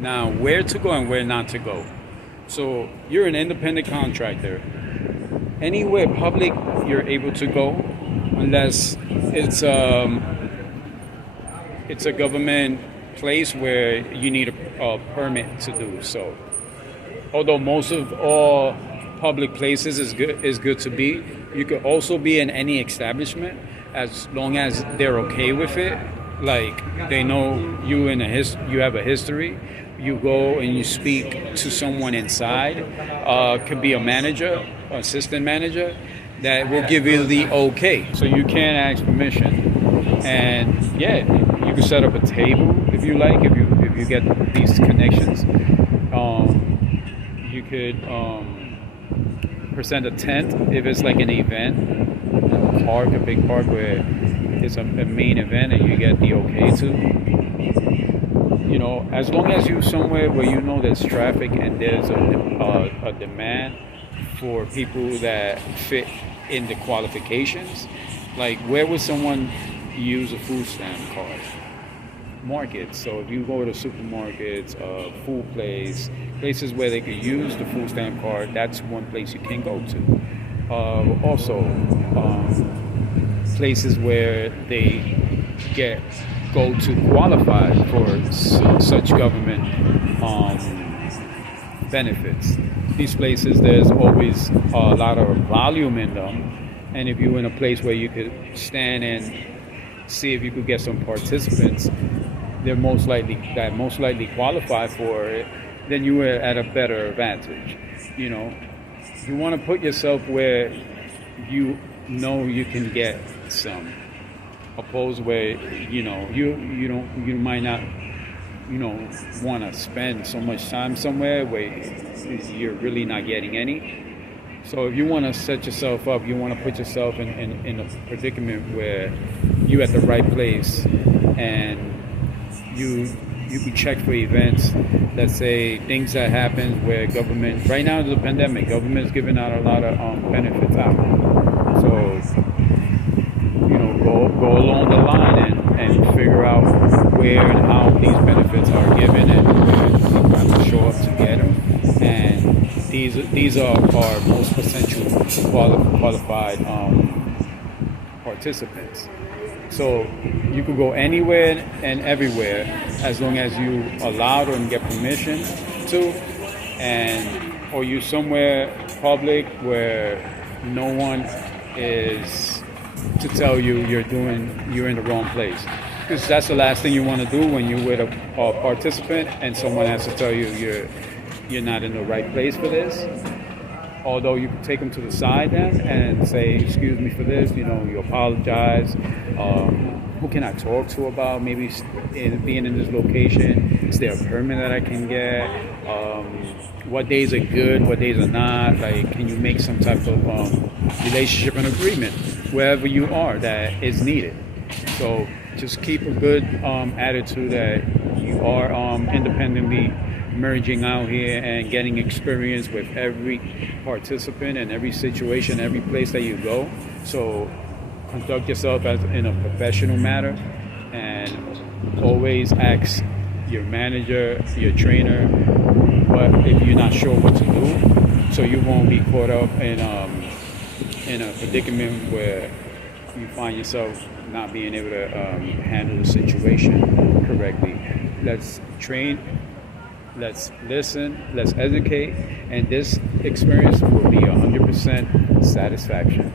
Now, where to go and where not to go. So you're an independent contractor. Anywhere public, you're able to go, unless it's a government place where you need a permit to do so. Although most of all public places is good to be. You could also be in any establishment as long as they're okay with it. Like they know you have a history. You go and you speak to someone inside. Could be a manager, assistant manager, that will give you the okay. So you can ask permission, and yeah, you can set up a table if you like. If you get these connections, you could present a tent if it's like an event, a big park where it's a main event and you get the okay to. As long as you're somewhere where you know there's traffic and there's a demand for people that fit in the qualifications, like where would someone use a food stamp card? Markets. So if you go to supermarkets, food places where they could use the food stamp card, that's one place you can go to. Also, places where they go to qualify for such government benefits. These places, there's always a lot of volume in them, and if you're in a place where you could stand and see if you could get some participants, they're most likely qualify for it, then you are at a better advantage. You want to put yourself where you know you can get some, opposed where you might not want to spend so much time somewhere where you're really not getting any. So if you want to set yourself up, you want to put yourself in a predicament where you're at the right place, and you can check for events. Let's say things that happen where government, right now there's a pandemic, government is giving out a lot of benefits out. So go along the line and figure out where and how these benefits are given and where people have to show up to get them. And these are our most potential qualified participants. So you could go anywhere and everywhere as long as you allowed and get permission to, or you somewhere public where no one is to tell you you're in the wrong place. Because that's the last thing you want to do when you're with a participant and someone has to tell you you're not in the right place for this. Although you can take them to the side then and say, excuse me for this, you apologize. Who can I talk to about maybe being in this location? Is there a permit that I can get? What days are good? What days are not? Like, can you make some type of relationship and agreement wherever you are that is needed? So just keep a good attitude that you are independently merging out here and getting experience with every participant and every situation, every place that you go. So conduct yourself in a professional manner, and always ask your manager, your trainer, but if you're not sure what to do, so you won't be caught up in a predicament where you find yourself not being able to handle the situation correctly. Let's train. Let's listen, let's educate, and this experience will be 100% satisfaction.